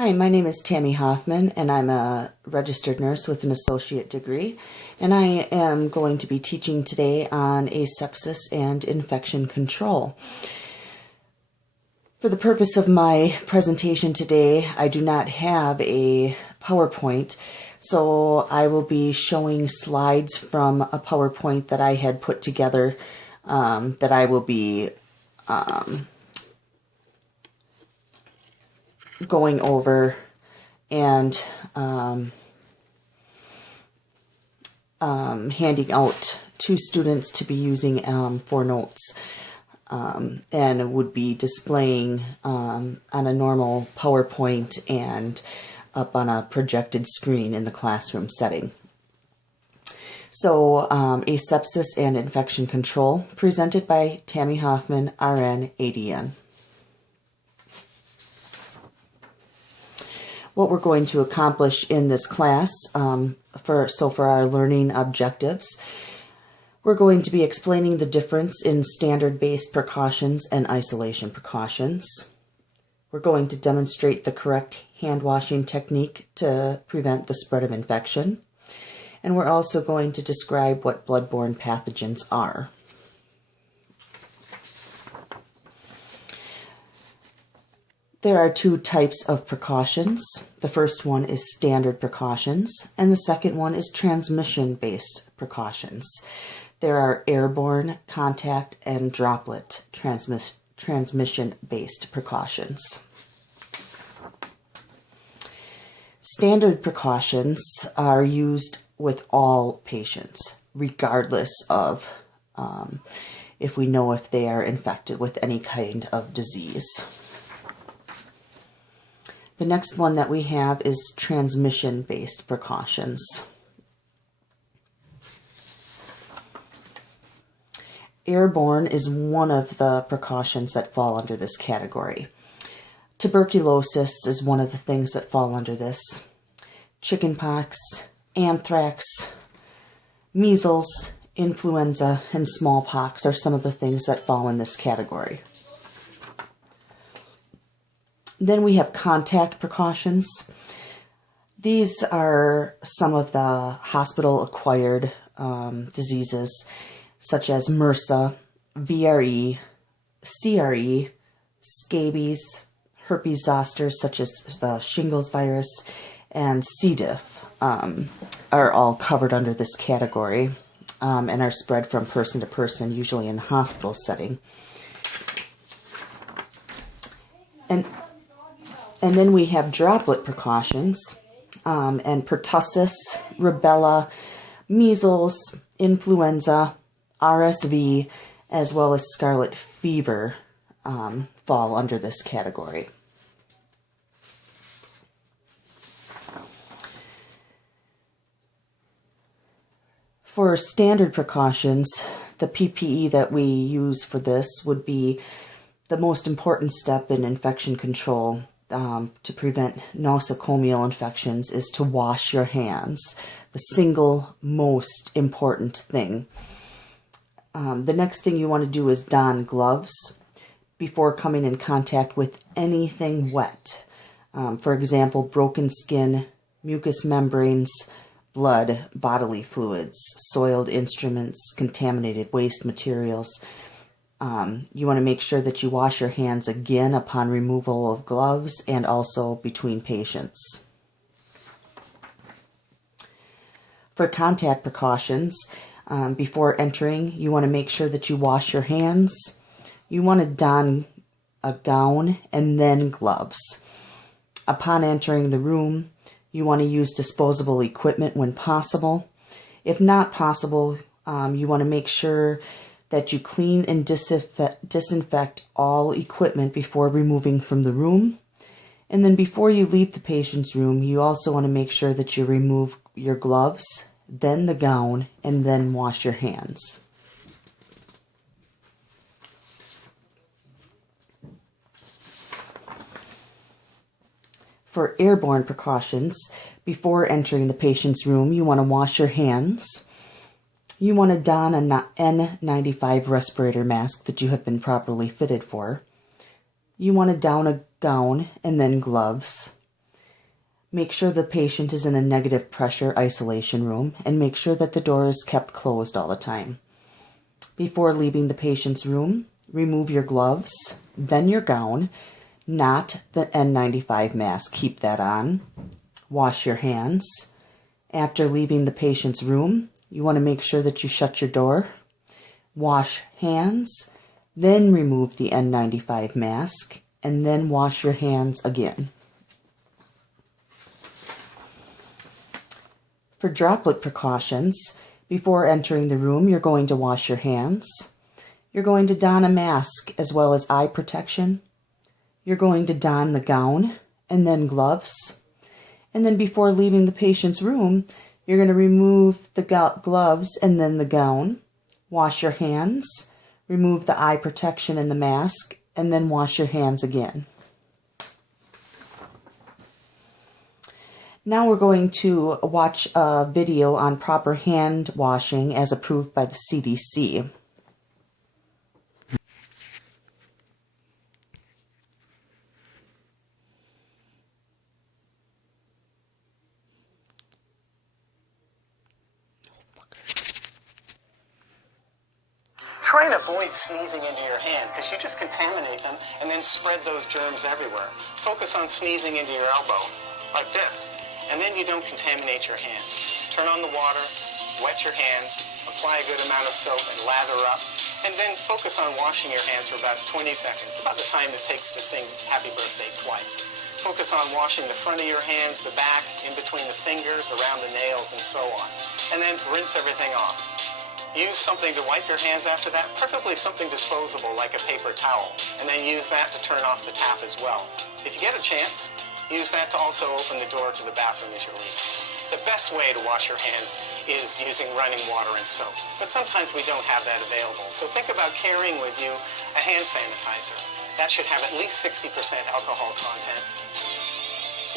Hi, my name is Tammy Hoffman, and I'm a registered nurse with an associate degree, and I am going to be teaching today on asepsis and infection control. For the purpose of my presentation today, I do not have a PowerPoint, so I will be showing slides from a PowerPoint that I had put together that I will be going over and handing out to students to be using for notes, and would be displaying on a normal PowerPoint and up on a projected screen in the classroom setting. So, asepsis and infection control, presented by Tammy Hoffman, RN, ADN. What we're going to accomplish in this class, for our learning objectives, we're going to be explaining the difference in standard-based precautions and isolation precautions. We're going to demonstrate the correct hand washing technique to prevent the spread of infection. And we're also going to describe what bloodborne pathogens are. There are two types of precautions. The first one is standard precautions, and the second one is transmission-based precautions. There are airborne, contact, and droplet transmission-based precautions. Standard precautions are used with all patients, regardless of if we know if they are infected with any kind of disease. The next one that we have is transmission-based precautions. Airborne is one of the precautions that fall under this category. Tuberculosis is one of the things that fall under this. Chickenpox, anthrax, measles, influenza, and smallpox are some of the things that fall in this category. Then we have contact precautions. These are some of the hospital-acquired diseases, such as MRSA, VRE, CRE, scabies, herpes zoster, such as the shingles virus, and C. diff are all covered under this category and are spread from person to person, usually in the hospital setting. And then we have droplet precautions, and pertussis, rubella, measles, influenza, RSV, as well as scarlet fever fall under this category. For standard precautions, the PPE that we use for this would be the most important step in infection control. To prevent nosocomial infections is to wash your hands, the single most important thing. The next thing you want to do is don gloves before coming in contact with anything wet. For example, broken skin, mucous membranes, blood, bodily fluids, soiled instruments, contaminated waste materials. You want to make sure that you wash your hands again upon removal of gloves and also between patients. For contact precautions, before entering, you want to make sure that you wash your hands. You want to don a gown and then gloves. Upon entering the room, you want to use disposable equipment when possible. If not possible, you want to make sure that you clean and disinfect all equipment before removing from the room. And then before you leave the patient's room, you also want to make sure that you remove your gloves, then the gown, and then wash your hands. For airborne precautions, before entering the patient's room, you want to wash your hands. You want to don an N95 respirator mask that you have been properly fitted for. You want to don a gown and then gloves. Make sure the patient is in a negative pressure isolation room, and make sure that the door is kept closed all the time. Before leaving the patient's room, remove your gloves, then your gown, not the N95 mask. Keep that on. Wash your hands. After leaving the patient's room, you want to make sure that you shut your door. Wash hands, then remove the N95 mask, and then wash your hands again. For droplet precautions, before entering the room, you're going to wash your hands. You're going to don a mask as well as eye protection. You're going to don the gown and then gloves. And then before leaving the patient's room, you're going to remove the gloves and then the gown. Wash your hands, remove the eye protection and the mask, and then wash your hands again. Now we're going to watch a video on proper hand washing as approved by the CDC. Try and avoid sneezing into your hand because you just contaminate them and then spread those germs everywhere. Focus on sneezing into your elbow, like this, and then you don't contaminate your hands. Turn on the water, wet your hands, apply a good amount of soap and lather up, and then focus on washing your hands for about 20 seconds, about the time it takes to sing Happy Birthday twice. Focus on washing the front of your hands, the back, in between the fingers, around the nails, and so on. And then rinse everything off. Use something to wipe your hands after that, preferably something disposable like a paper towel, and then use that to turn off the tap as well. If you get a chance, use that to also open the door to the bathroom as you're leaving. The best way to wash your hands is using running water and soap, but sometimes we don't have that available. So think about carrying with you a hand sanitizer. That should have at least 60% alcohol content.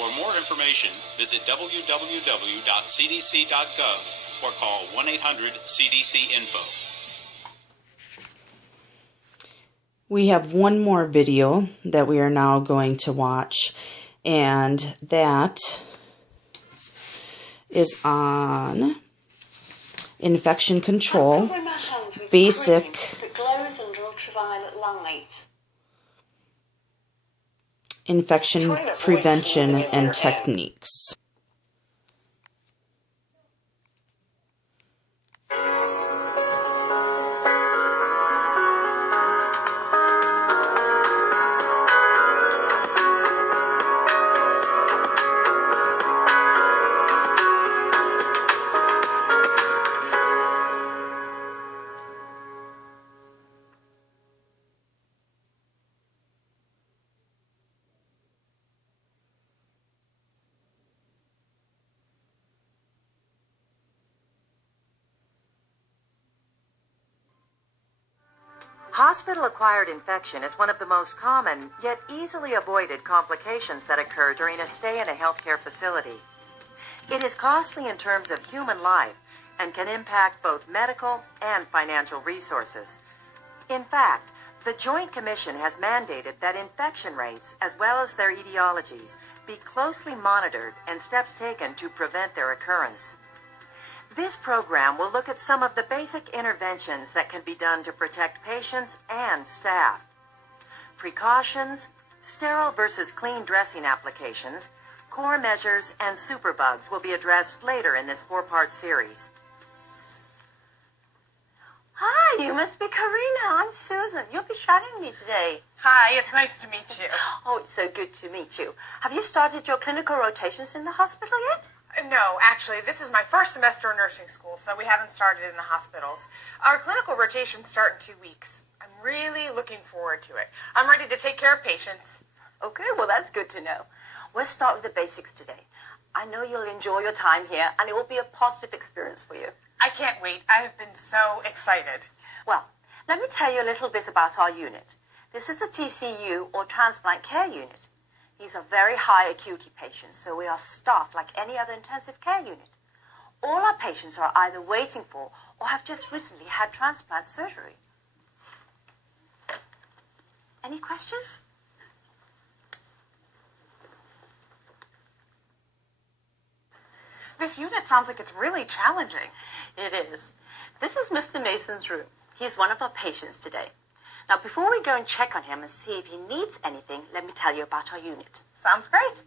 For more information, visit www.cdc.gov or call 1-800-CDC-INFO. We have one more video that we are now going to watch, and that is on infection control, basic infection prevention and techniques. Hospital-acquired infection is one of the most common, yet easily avoided complications that occur during a stay in a healthcare facility. It is costly in terms of human life and can impact both medical and financial resources. In fact, the Joint Commission has mandated that infection rates, as well as their etiologies, be closely monitored and steps taken to prevent their occurrence. This program will look at some of the basic interventions that can be done to protect patients and staff. Precautions, sterile versus clean dressing applications, core measures, and superbugs will be addressed later in this 4-part series. Hi, you must be Karina. I'm Susan. You'll be shadowing me today. Hi, it's nice to meet you. Oh, it's so good to meet you. Have you started your clinical rotations in the hospital yet? No, actually, this is my first semester in nursing school, so we haven't started in the hospitals. Our clinical rotations start in 2 weeks. I'm really looking forward to it. I'm ready to take care of patients. Okay, well, that's good to know. We'll start with the basics today. I know you'll enjoy your time here, and it will be a positive experience for you. I can't wait. I have been so excited. Well, let me tell you a little bit about our unit. This is the TCU, or Transplant Care Unit. These are very high acuity patients, so we are staffed like any other intensive care unit. All our patients are either waiting for or have just recently had transplant surgery. Any questions? This unit sounds like it's really challenging. It is. This is Mr. Mason's room. He's one of our patients today. Now, before we go and check on him and see if he needs anything, let me tell you about our unit. Sounds great.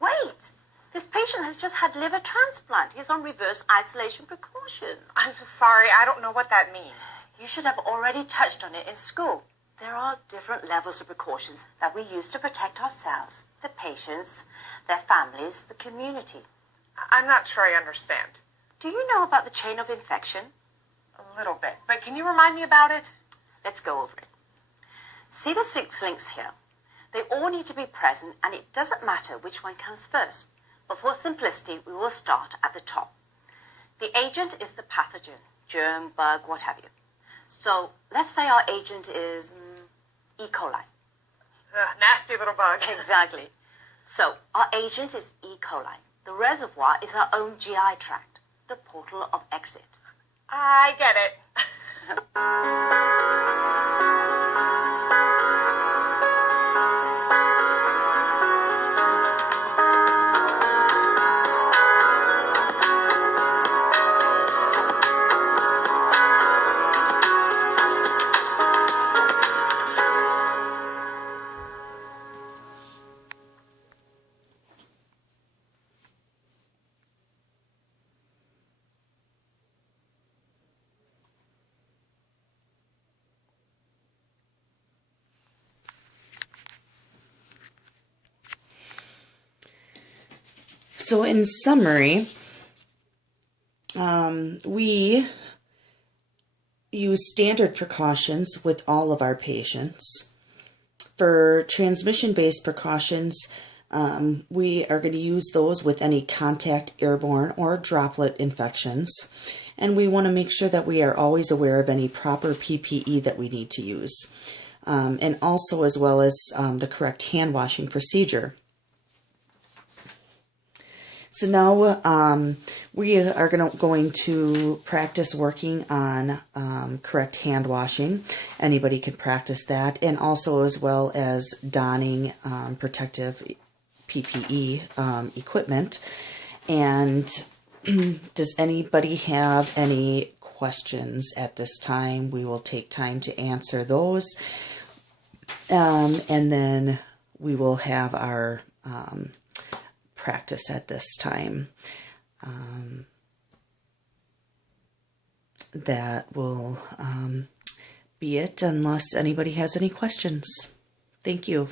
Wait! This patient has just had liver transplant. He's on reverse isolation precautions. I'm sorry, I don't know what that means. You should have already touched on it in school. There are different levels of precautions that we use to protect ourselves, the patients, their families, the community. I'm not sure I understand. Do you know about the chain of infection? A little bit, but can you remind me about it? Let's go over it. See the 6 links here? They all need to be present, and it doesn't matter which one comes first. But for simplicity, we will start at the top. The agent is the pathogen, germ, bug, what have you. So let's say our agent is E. coli. Nasty little bug. Exactly. So our agent is E. coli. The reservoir is our own GI tract, the portal of exit. I get it. So in summary, we use standard precautions with all of our patients. For transmission-based precautions, we are going to use those with any contact, airborne, or droplet infections. And we want to make sure that we are always aware of any proper PPE that we need to use. And also as well as the correct hand washing procedure. So now we are going to practice working on correct hand washing. Anybody can practice that, and also as well as donning protective PPE equipment. And does anybody have any questions at this time? We will take time to answer those, and then we will have our practice at this time. That will be it, unless anybody has any questions. Thank you.